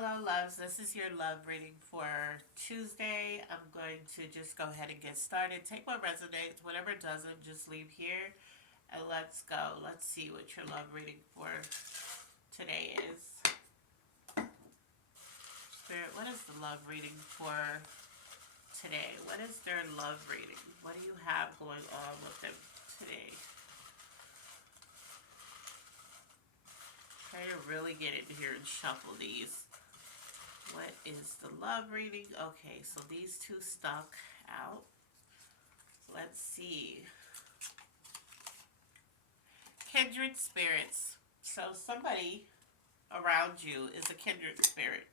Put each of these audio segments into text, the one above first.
Hello, loves. This is your love reading for Tuesday. I'm going to just go ahead and get started. Take what resonates, whatever doesn't, just leave here and let's go. Let's see what your love reading for today is. Spirit, what is the love reading for today? What is their love reading? What do you have going on with them today? Try to really get in here and shuffle these. What is the love reading? Okay, so these two stuck out. Let's see. Kindred spirits. So somebody around you is a kindred spirit.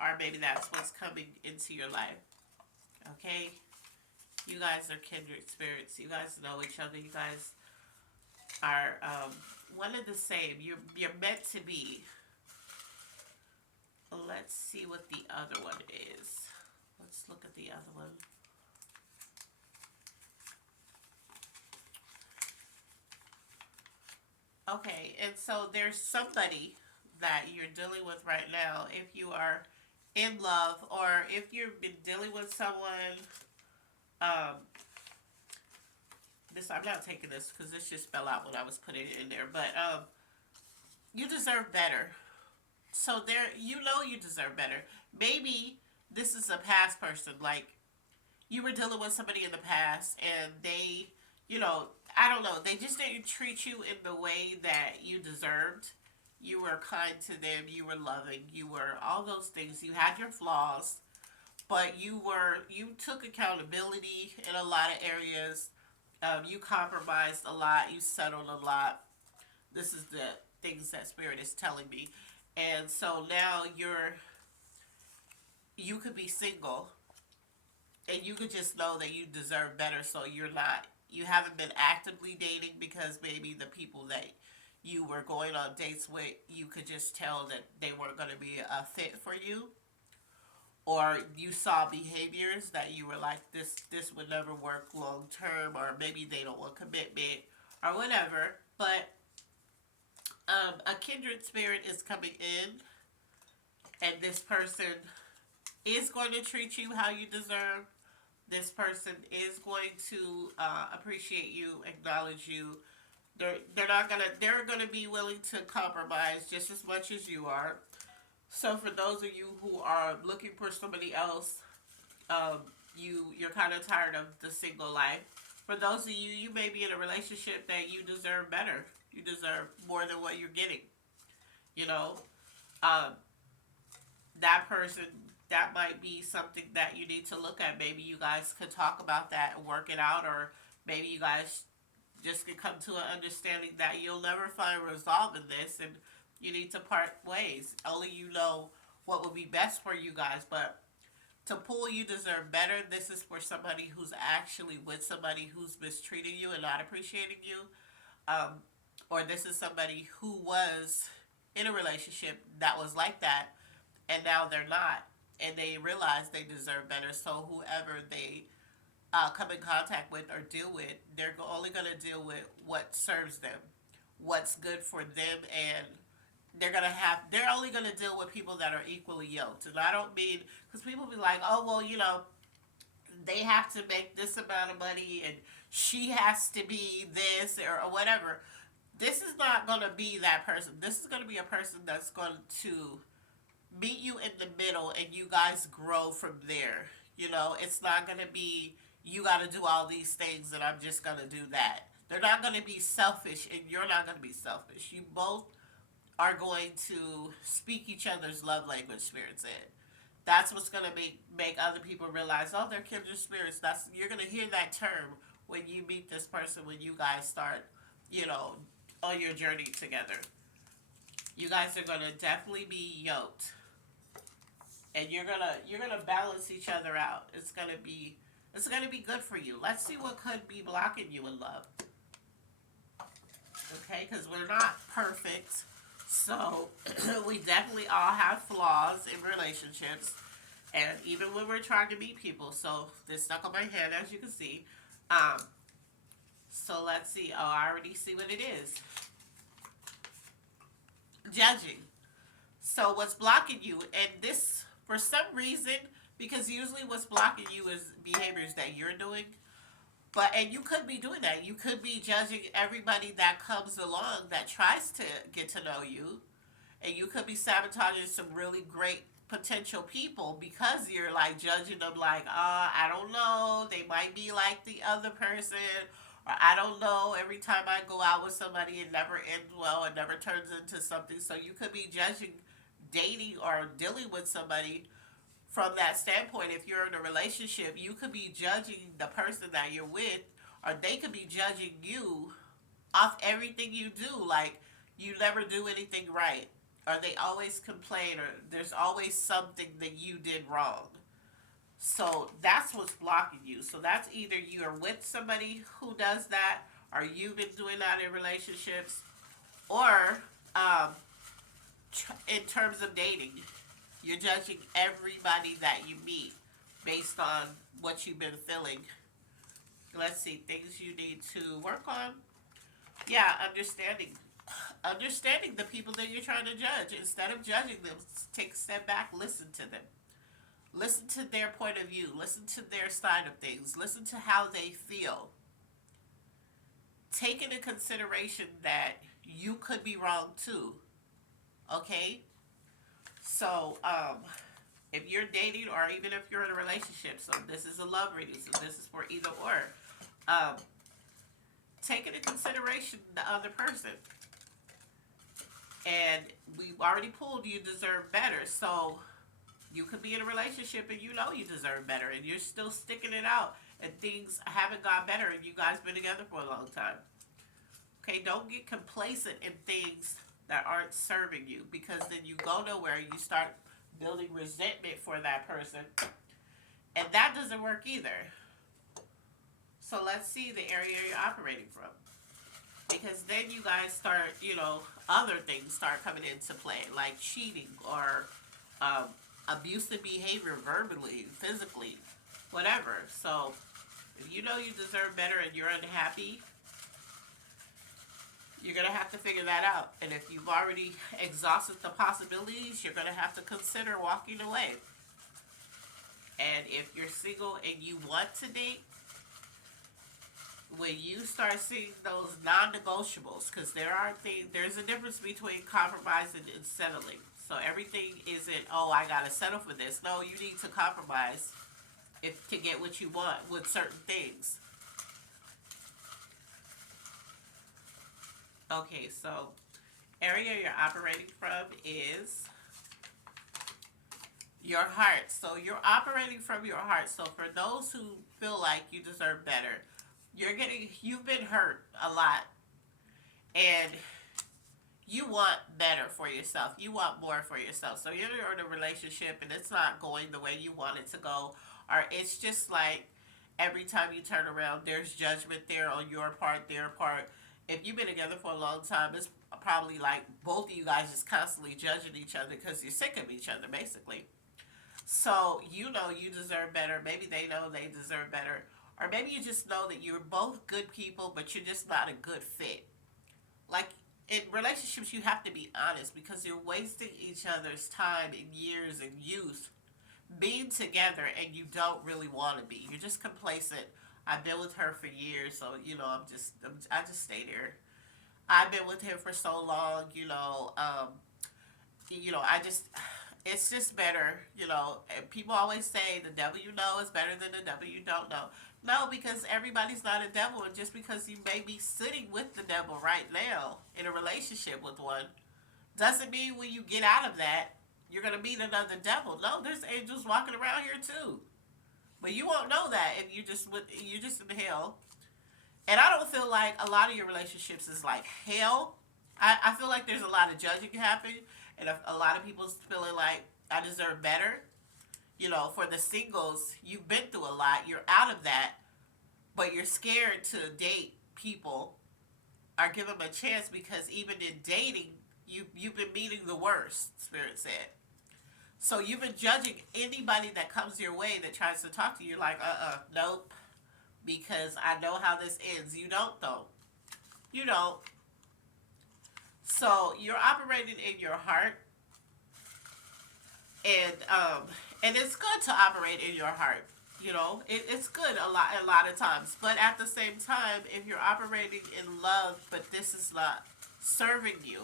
Or maybe that's what's coming into your life. Okay? You guys are kindred spirits. You guys know each other. You guys are one and the same. You're meant to be. Let's see what the other one is. Let's look at the other one. Okay, and so there's somebody that you're dealing with right now. If you are in love, or if you've been dealing with someone, um, this I'm not taking this because this just spell out what I was putting in there. But you deserve better. So there, you deserve better. Maybe this is a past person. Like you were dealing with somebody in the past, and they, you know, I don't know, they just didn't treat you in the way that you deserved. You were kind to them. You were loving. You were all those things. You had your flaws, but you took accountability in a lot of areas. You compromised a lot. You settled a lot. This is the things that spirit is telling me. And so now you could be single, and you could just know that you deserve better. So you haven't been actively dating because maybe the people that you were going on dates with, you could just tell that they weren't going to be a fit for you, or you saw behaviors that you were like, this would never work long term, or maybe they don't want commitment or whatever. But a kindred spirit is coming in, and this person is going to treat you how you deserve. This person is going to appreciate you, acknowledge you. They're gonna be willing to compromise just as much as you are. So for those of you who are looking for somebody else, um, you're kind of tired of the single life. For those of you, you may be in a relationship that you deserve better. You deserve more than what you're getting. You know, um, that person, that might be something that you need to look at. Maybe you guys could talk about that and work it out, or maybe you guys just can come to an understanding that you'll never find resolve in this, and you need to part ways. Only you know what would be best for you guys. But to pull you deserve better, this is for somebody who's actually with somebody who's mistreating you and not appreciating you. Um, or this is somebody who was in a relationship that was like that, and now they're not, and they realize they deserve better. So whoever they come in contact with or deal with, they're only going to deal with what serves them, what's good for them, and they're only going to deal with people that are equally yoked. And I don't mean, because people be like, oh well, they have to make this amount of money, and she has to be this, or whatever. This is not going to be that person. This is going to be a person that's going to meet you in the middle, and you guys grow from there. It's not going to be, you got to do all these things and I'm just going to do that. They're not going to be selfish, and you're not going to be selfish. You both are going to speak each other's love language, spirit said. That's what's going to make other people realize, oh, they're kindred spirits. You're going to hear that term when you meet this person, when you guys start, you know, on your journey together. You guys are going to definitely be yoked, and you're gonna balance each other out. It's gonna be good for you. Let's see what could be blocking you in love. Okay, because we're not perfect, so we definitely all have flaws in relationships, and even when we're trying to meet people. So this stuck on my head, as you can see. Um, so let's see. Oh, I already see what it is. Judging. So what's blocking you, and this for some reason, because usually what's blocking you is behaviors that you're doing. But and you could be doing that. You could be judging everybody that comes along that tries to get to know you, and you could be sabotaging some really great potential people because you're like judging them like, I don't know, they might be like the other person, or I don't know. Every time I go out with somebody, it never ends well. It never turns into something. So you could be judging dating or dealing with somebody from that standpoint. If you're in a relationship, you could be judging the person that you're with, or they could be judging you off everything you do. Like, you never do anything right, or they always complain, or there's always something that you did wrong. So that's what's blocking you. So that's either you're with somebody who does that, or you've been doing that in relationships, or um, in terms of dating, you're judging everybody that you meet based on what you've been feeling. Let's see, things you need to work on. Yeah, understanding the people that you're trying to judge. Instead of judging them, take a step back, listen to them. Listen to their point of view. Listen to their side of things. Listen to how they feel. Take into consideration that you could be wrong too. Okay? So, if you're dating or even if you're in a relationship, so this is a love reading, so this is for either or. Um, Take into consideration the other person. And we've already pulled you deserve better. So you could be in a relationship and you know you deserve better and you're still sticking it out and things haven't got better and you guys been together for a long time. Okay, don't get complacent in things that aren't serving you, because then you go nowhere, you start building resentment for that person. And that doesn't work either. So let's see the area you're operating from. Because then you guys start, other things start coming into play, like cheating or um, abusive behavior verbally, physically, whatever. So if you know you deserve better and you're unhappy, you're going to have to figure that out. And if you've already exhausted the possibilities, you're going to have to consider walking away. And if you're single and you want to date, when you start seeing those non-negotiables, because there's a difference between compromising and settling. So everything isn't, oh, I gotta settle for this. No, you need to compromise if to get what you want with certain things. Okay, so area you're operating from is your heart. So you're operating from your heart. So for those who feel like you deserve better, you've been hurt a lot, and you want better for yourself. You want more for yourself. So you're in a relationship and it's not going the way you want it to go, or it's just like every time you turn around, there's judgment there on your part, their part. If you've been together for a long time, it's probably like both of you guys just constantly judging each other because you're sick of each other, basically. So you know you deserve better. Maybe they know they deserve better. Or maybe you just know that you're both good people, but you're just not a good fit. Like, in relationships, you have to be honest because you're wasting each other's time and years and youth being together and you don't really want to be. You're just complacent. I've been with her for years, so, I just stay there. I've been with him for so long, I just, it's just better, and people always say the devil you know is better than the devil you don't know. No, because everybody's not a devil, and just because you may be sitting with the devil right now in a relationship with one, doesn't mean when you get out of that, you're going to meet another devil. No, there's angels walking around here too. But you won't know that if you're just in hell. And I don't feel like a lot of your relationships is like hell. I feel like there's a lot of judging happening, and a lot of people feeling like I deserve better. For the singles, you've been through a lot. You're out of that, but you're scared to date people or give them a chance because even in dating, you've been meeting the worst, Spirit said. So you've been judging anybody that comes your way that tries to talk to you. You're like, nope, because I know how this ends. You don't, though. You don't. So you're operating in your heart. And it's good to operate in your heart. You know, it's good a lot of times. But at the same time, if you're operating in love, but this is not serving you,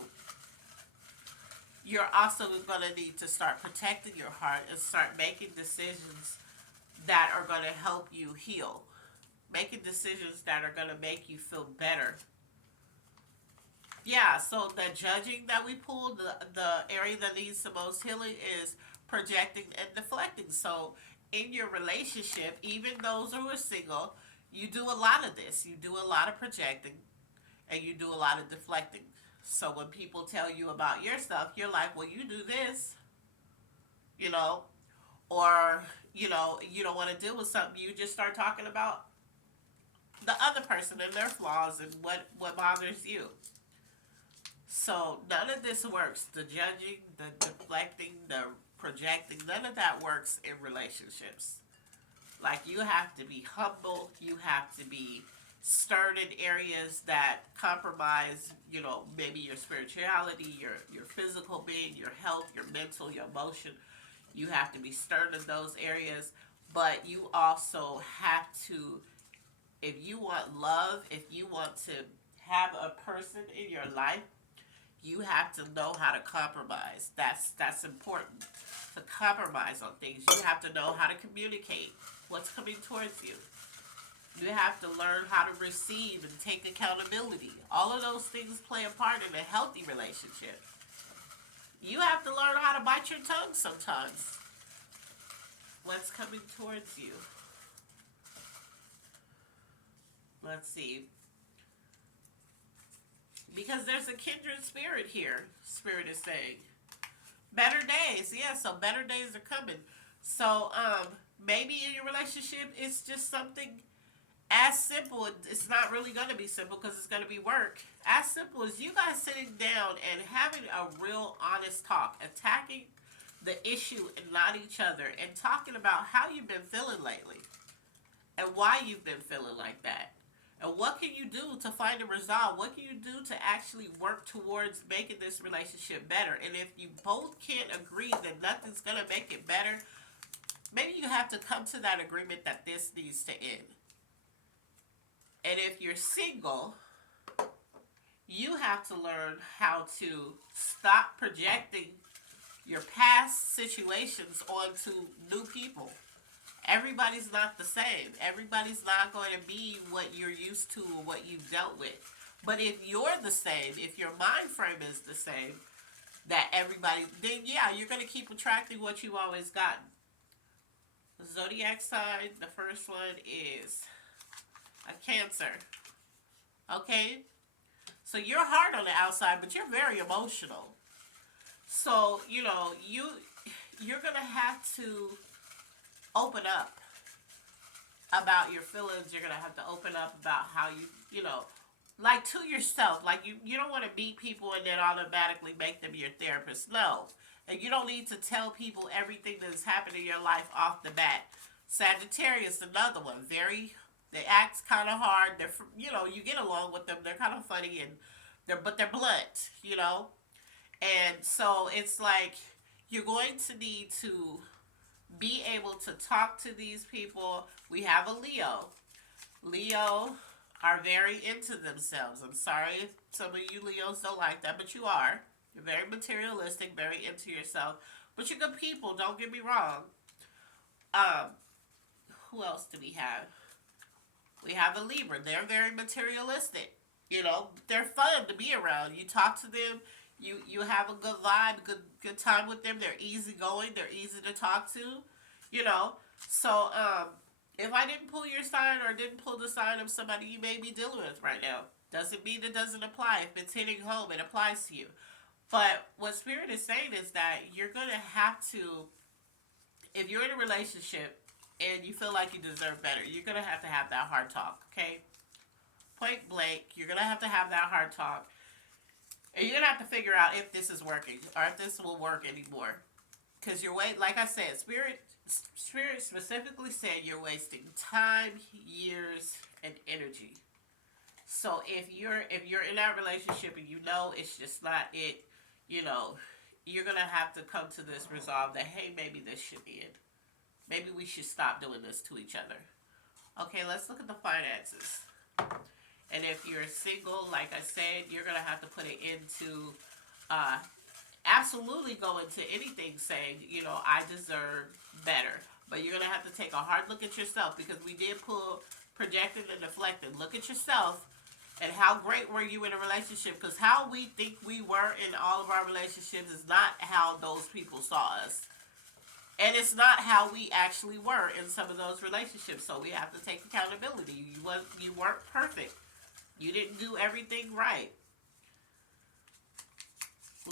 you're also going to need to start protecting your heart and start making decisions that are going to help you heal, making decisions that are going to make you feel better. Yeah, so the judging that we pulled, the area that needs the most healing is projecting and deflecting. So in your relationship, even those who are single, you do a lot of this. You do a lot of projecting and you do a lot of deflecting. So when people tell you about your stuff, you're like, well, you do this, you know, or, you don't want to deal with something. You just start talking about the other person and their flaws and what bothers you. So none of this works. The judging, the deflecting, the projecting, none of that works in relationships. Like you have to be humble, you have to be stern in areas that compromise, maybe your spirituality, your physical being, your health, your mental, your emotion. You have to be stern in those areas, but you also have to, if you want love, if you want to have a person in your life, you have to know how to compromise. That's important. To compromise on things, you have to know how to communicate what's coming towards you. You have to learn how to receive and take accountability. All of those things play a part in a healthy relationship. You have to learn how to bite your tongue sometimes. What's coming towards you? Let's see. Because there's a kindred spirit here, Spirit is saying. Better days, yeah, so better days are coming. So, maybe in your relationship, it's just something as simple. It's not really going to be simple because it's going to be work. As simple as you guys sitting down and having a real honest talk, attacking the issue and not each other, and talking about how you've been feeling lately and why you've been feeling like that. And what can you do to find a resolve? What can you do to actually work towards making this relationship better? And if you both can't agree that nothing's going to make it better, maybe you have to come to that agreement that this needs to end. And if you're single, you have to learn how to stop projecting your past situations onto new people. Everybody's not the same. Everybody's not going to be what you're used to or what you've dealt with. But if you're the same, if your mind frame is the same, that everybody, then yeah, you're going to keep attracting what you've always gotten. The zodiac sign, the first one is a Cancer. Okay? So you're hard on the outside, but you're very emotional. So, you're going to have to open up about your feelings. You're going to have to open up about how like to yourself. Like you don't want to meet people and then automatically make them your therapist. No. And you don't need to tell people everything that's happened in your life off the bat. Sagittarius, another one. They act kind of hard. They're, you get along with them. They're kind of funny and they're blunt. And so it's like you're going to need to be able to talk to these people. We have a Leo. Leo are very into themselves. I'm sorry if some of you Leos don't like that, but you are. You're very materialistic, very into yourself. But you're good people, don't get me wrong. Um, who else do we have? We have a Libra. They're very materialistic. They're fun to be around. You talk to them, you have a good vibe, good time with them. They're easygoing. They're easy to talk to. You know. So if I didn't pull your sign or didn't pull the sign of somebody you may be dealing with right now, doesn't mean it doesn't apply. If it's hitting home, it applies to you. But what Spirit is saying is that you're gonna have to, if you're in a relationship and you feel like you deserve better, you're gonna have that hard talk. Okay. Point blank, you're gonna have that hard talk. And you're gonna have to figure out if this is working or if this will work anymore. Because like I said, Spirit specifically said you're wasting time, years, and energy. So if you're in that relationship and it's just not it, you know, you're going to have to come to this resolve that, hey, maybe this should end. Maybe we should stop doing this to each other. Okay, let's look at the finances. And if you're single, like I said, you're going to have to put it into, uh, absolutely go into anything saying, I deserve better. But you're going to have to take a hard look at yourself, because we did pull projected and deflected. Look at yourself and how great were you in a relationship, because how we think we were in all of our relationships is not how those people saw us. And it's not how we actually were in some of those relationships. So we have to take accountability. You weren't perfect. You didn't do everything right.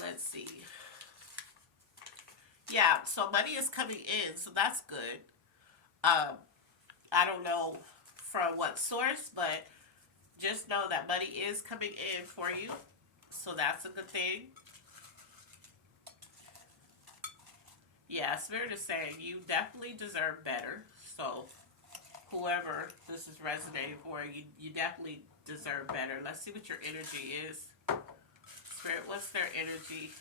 Let's see. Yeah, so money is coming in, so that's good. Um, I don't know from what source, but just know that money is coming in for you. So that's a good thing. Yeah, Spirit is saying you definitely deserve better. So whoever this is resonating for, you definitely deserve better. Let's see what your energy is. Spirit, what's their energy?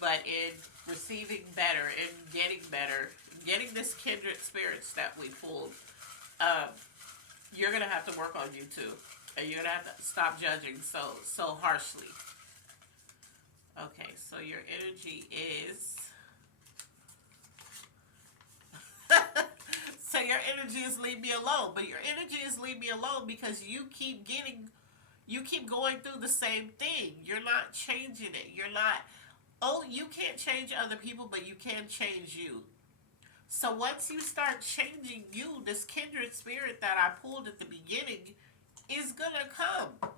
But in receiving better, in getting this kindred spirits that we pulled, um, you're gonna have to work on you too, and you're gonna have to stop judging so harshly. Okay, so your energy is. So your energy is leave me alone, but your energy is leave me alone because you keep going through the same thing. You're not changing it. You're not. Oh, you can't change other people, but you can change you. So once you start changing you, this kindred spirit that I pulled at the beginning is gonna come.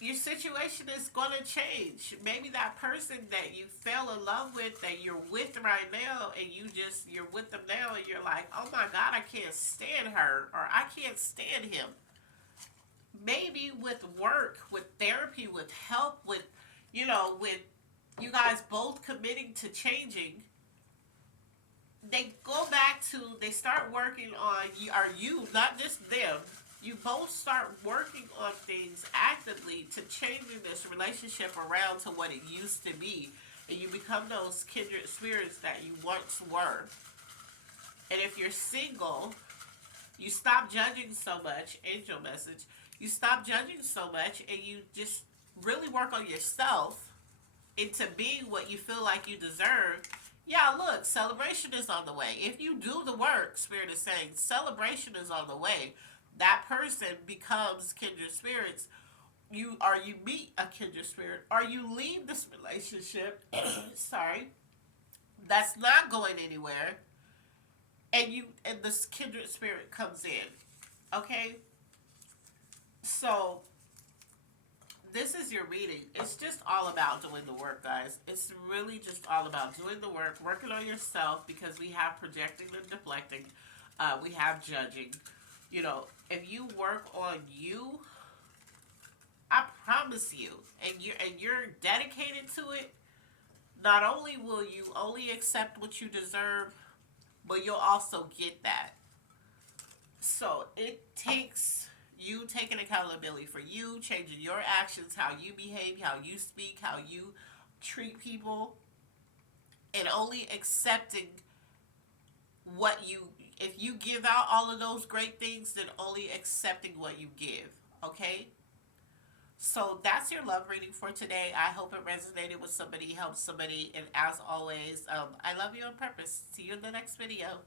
Your situation is gonna change. Maybe that person that you fell in love with, that you're with right now, and you're with them now, and you're like, oh my God, I can't stand her, or I can't stand him. Maybe with work, with therapy, with help, with you guys both committing to changing, they start working on you, are you, not just them. You both start working on things actively to changing this relationship around to what it used to be. And you become those kindred spirits that you once were. And if you're single, you stop judging so much, angel message. You stop judging so much and you just really work on yourself into being what you feel like you deserve. Yeah, look, celebration is on the way. If you do the work, Spirit is saying, celebration is on the way. That person becomes kindred spirits. You meet a kindred spirit, or you leave this relationship. Sorry, that's not going anywhere, and this kindred spirit comes in. Okay, so this is your reading. It's just all about doing the work, guys. It's really just all about doing the work, working on yourself, because we have projecting and deflecting. We have judging. If you work on you, I promise you, and you're dedicated to it, not only will you only accept what you deserve, but you'll also get that. So it takes you taking accountability for you, changing your actions, how you behave, how you speak, how you treat people, and only accepting what you, if you give out all of those great things, then only accepting what you give. Okay? So that's your love reading for today. I hope it resonated with somebody, helped somebody, and as always, I love you on purpose. See you in the next video.